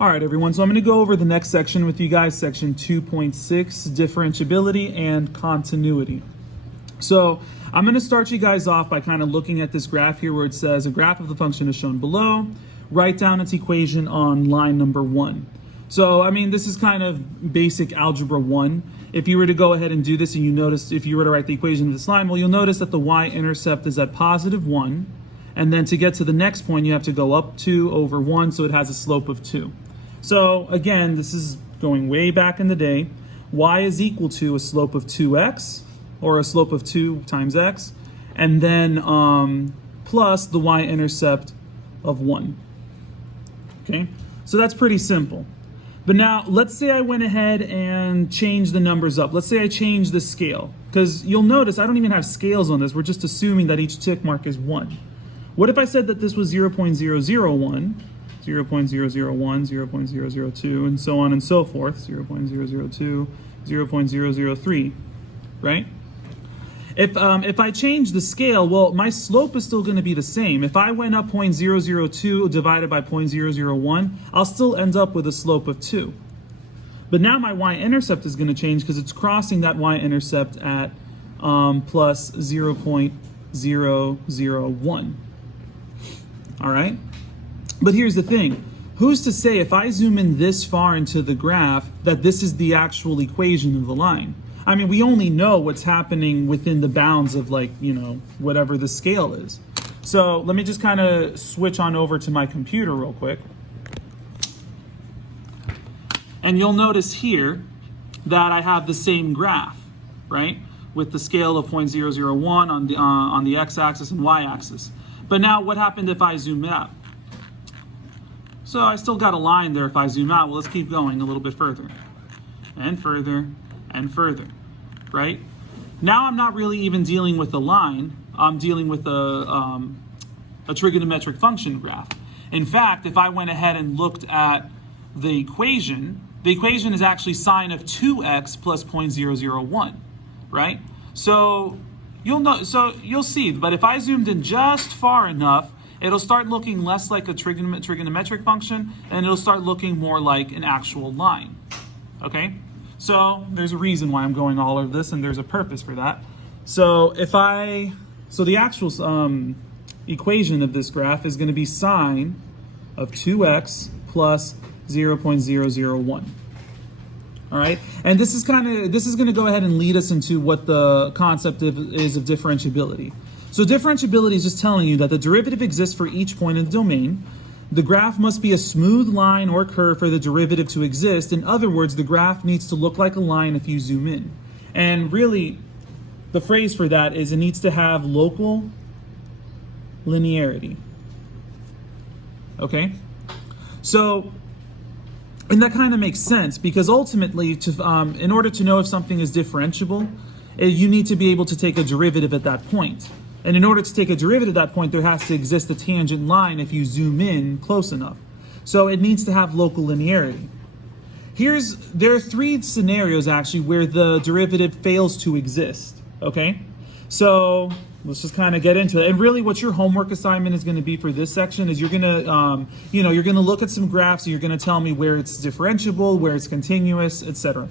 All right, everyone, so I'm going to go over the next section with you guys, section 2.6, differentiability and continuity. So I'm going to start you guys off by kind of looking at this graph here where it says a graph of the function is shown below. Write down its equation on line number 1. So, I mean, this is kind of basic algebra 1. If you were to go ahead and do this and you notice, if you were to write the equation of this line, well, you'll notice that the y-intercept is at positive 1. And then to get to the next point, you have to go up 2 over 1, so it has a slope of 2. So again, this is going way back in the day. Y is equal to a slope of 2x, or a slope of 2 times x, and then plus the y-intercept of 1. Okay, so that's pretty simple. But now, let's say I went ahead and changed the numbers up. Let's say I changed the scale, because you'll notice I don't even have scales on this. We're just assuming that each tick mark is 1. What if I said that this was 0.001, 0.001, 0.002, and so on and so forth, 0.002, 0.003, right? If I change the scale, well, my slope is still going to be the same. If I went up 0.002 divided by 0.001, I'll still end up with a slope of 2. But now my y-intercept is going to change because it's crossing that y-intercept at plus 0.001. All right? But here's the thing. Who's to say if I zoom in this far into the graph that this is the actual equation of the line? I mean, we only know what's happening within the bounds of, like, you know, whatever the scale is. So let me just kind of switch on over to my computer real quick. And you'll notice here that I have the same graph, right? With the scale of 0.001 on the x-axis and y-axis. But now what happened if I zoom out? So I still got a line there if I zoom out. Well, let's keep going a little bit further. And further. And further, right? Now I'm not really even dealing with a line. I'm dealing with a trigonometric function graph. In fact, if I went ahead and looked at the equation is actually sine of 2x plus 0.001, right? So you'll see. But if I zoomed in just far enough, it'll start looking less like a trigonometric function, and it'll start looking more like an actual line. Okay? So there's a reason why I'm going all of this, and there's a purpose for that. So the actual equation of this graph is going to be sine of 2x plus 0.001. All right, and this is going to go ahead and lead us into what the concept is of differentiability. So differentiability is just telling you that the derivative exists for each point in the domain. The graph must be a smooth line or curve for the derivative to exist. In other words, the graph needs to look like a line if you zoom in. And really, the phrase for that is it needs to have local linearity. Okay? So, and that kind of makes sense because ultimately, in order to know if something is differentiable, you need to be able to take a derivative at that point. And in order to take a derivative at that point, there has to exist a tangent line if you zoom in close enough. So it needs to have local linearity. There are 3 scenarios actually where the derivative fails to exist, okay? So let's just kind of get into it. And really what your homework assignment is going to be for this section is you're going to, you're going to look at some graphs and you're going to tell me where it's differentiable, where it's continuous, etc.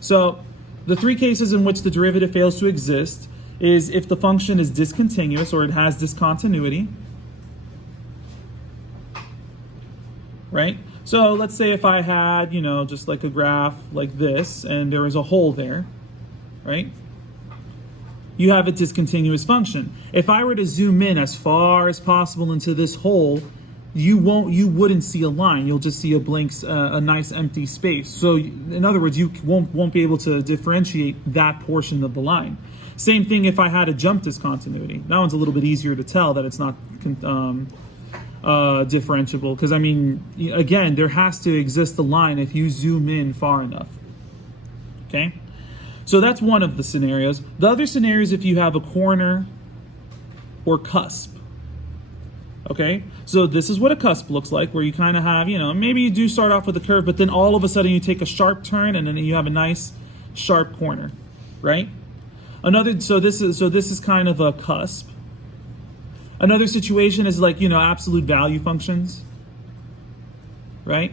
So the 3 cases in which the derivative fails to exist is if the function is discontinuous or it has discontinuity, right? So let's say if I had, just like a graph like this and there was a hole there, right? You have a discontinuous function. If I were to zoom in as far as possible into this hole, you wouldn't see a line. You'll just see a nice empty space. So in other words, you won't be able to differentiate that portion of the line. Same thing if I had a jump discontinuity. That one's a little bit easier to tell that it's not differentiable because, I mean, again, there has to exist a line if you zoom in far enough. Okay? So that's one of the scenarios. The other scenario is if you have a corner or cusp. Okay? So this is what a cusp looks like, where you kind of have, maybe you do start off with a curve, but then all of a sudden you take a sharp turn and then you have a nice sharp corner, right? So this is kind of a cusp. Another situation is like, absolute value functions, right?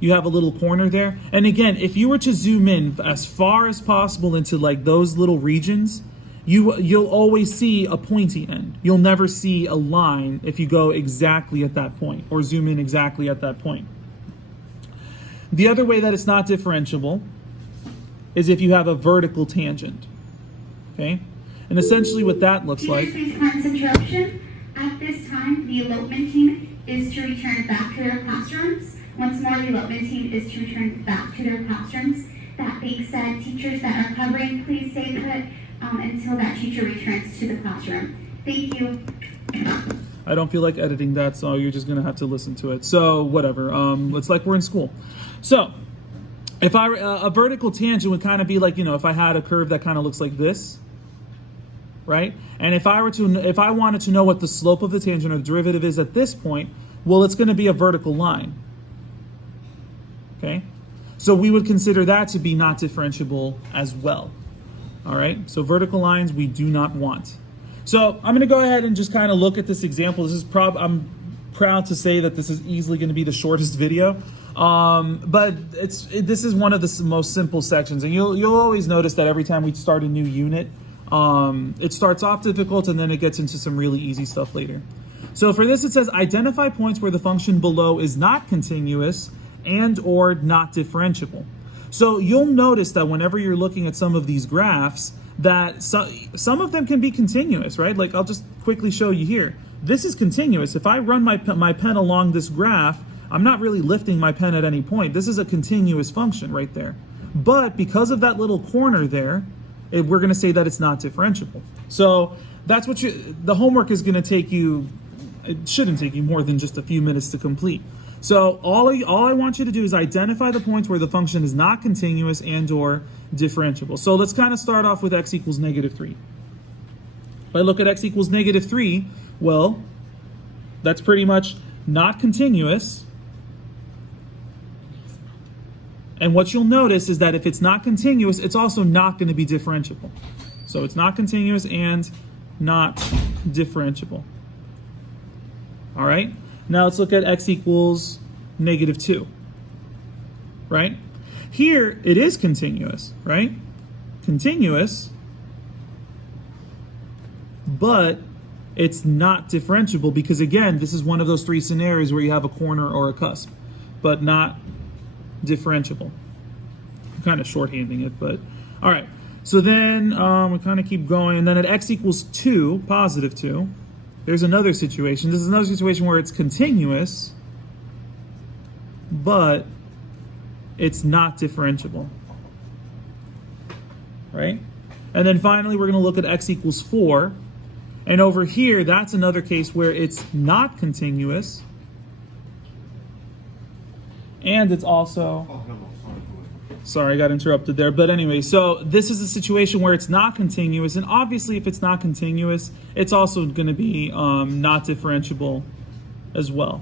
You have a little corner there. And again, if you were to zoom in as far as possible into like those little regions, you'll always see a pointy end. You'll never see a line if you go exactly at that point or zoom in exactly at that point. The other way that it's not differentiable is if you have a vertical tangent, okay? And essentially what that looks like. Interruption. At this time, the elopement team is to return back to their classrooms. Once more, the elopement team is to return back to their classrooms. That being said, teachers that are covering, please stay put until that teacher returns to the classroom. Thank you. I don't feel like editing that, so you're just gonna have to listen to it. So whatever, it's like we're in school. So if a vertical tangent would kind of be like, you know, if I had a curve that kind of looks like this, right? And if I wanted to know what the slope of the tangent or the derivative is at this point, well, it's gonna be a vertical line, okay? So we would consider that to be not differentiable as well, all right? So vertical lines we do not want. So I'm gonna go ahead and just kind of look at this example. This is I'm proud to say that this is easily gonna be the shortest video. But this is one of the most simple sections, and you'll always notice that every time we start a new unit, it starts off difficult and then it gets into some really easy stuff later. So for this, it says identify points where the function below is not continuous and or not differentiable. So you'll notice that whenever you're looking at some of these graphs, that some of them can be continuous, right? Like I'll just quickly show you here. This is continuous. If I run my pen along this graph, I'm not really lifting my pen at any point. This is a continuous function right there. But because of that little corner there, we're going to say that it's not differentiable. So that's what the homework is going to take you. It shouldn't take you more than just a few minutes to complete. So all I want you to do is identify the points where the function is not continuous and or differentiable. So let's kind of start off with x equals -3. If I look at x equals -3, well, that's pretty much not continuous. And what you'll notice is that if it's not continuous, it's also not going to be differentiable. So it's not continuous and not differentiable. All right? Now let's look at x equals -2, right? Here, it is continuous, right? Continuous, but it's not differentiable because, again, this is one of those three scenarios where you have a corner or a cusp, but not differentiable. I'm kind of shorthanding it, but all right. So then we kind of keep going, and then at x equals 2, +2, there's another situation. This is another situation where it's continuous, but it's not differentiable, right? And then finally, we're going to look at x equals 4, and over here, that's another case where it's not continuous, and it's also, sorry, I got interrupted there. But anyway, so this is a situation where it's not continuous. And obviously, if it's not continuous, it's also going to be not differentiable as well.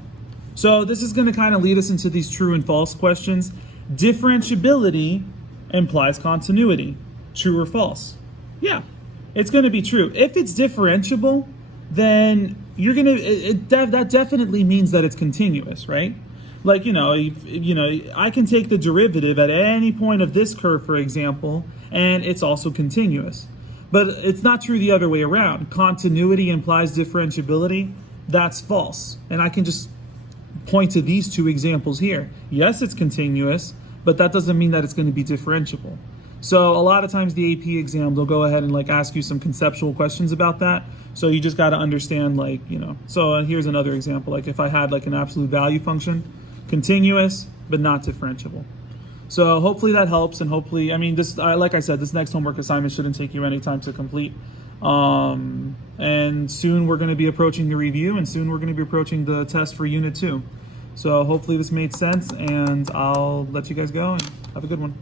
So this is going to kind of lead us into these true and false questions. Differentiability implies continuity. True or false? Yeah, it's going to be true. If it's differentiable, then you're going to, that definitely means that it's continuous, right? Like, I can take the derivative at any point of this curve, for example, and it's also continuous. But it's not true the other way around. Continuity implies differentiability. That's false. And I can just point to these two examples here. Yes, it's continuous, but that doesn't mean that it's going to be differentiable. So a lot of times the AP exam, they'll go ahead and ask you some conceptual questions about that. So you just got to understand so here's another example. Like if I had an absolute value function, continuous, but not differentiable. So hopefully that helps, and hopefully, like I said, this next homework assignment shouldn't take you any time to complete. And soon we're going to be approaching the review, and soon we're going to be approaching the test for Unit 2. So hopefully this made sense, and I'll let you guys go, and have a good one.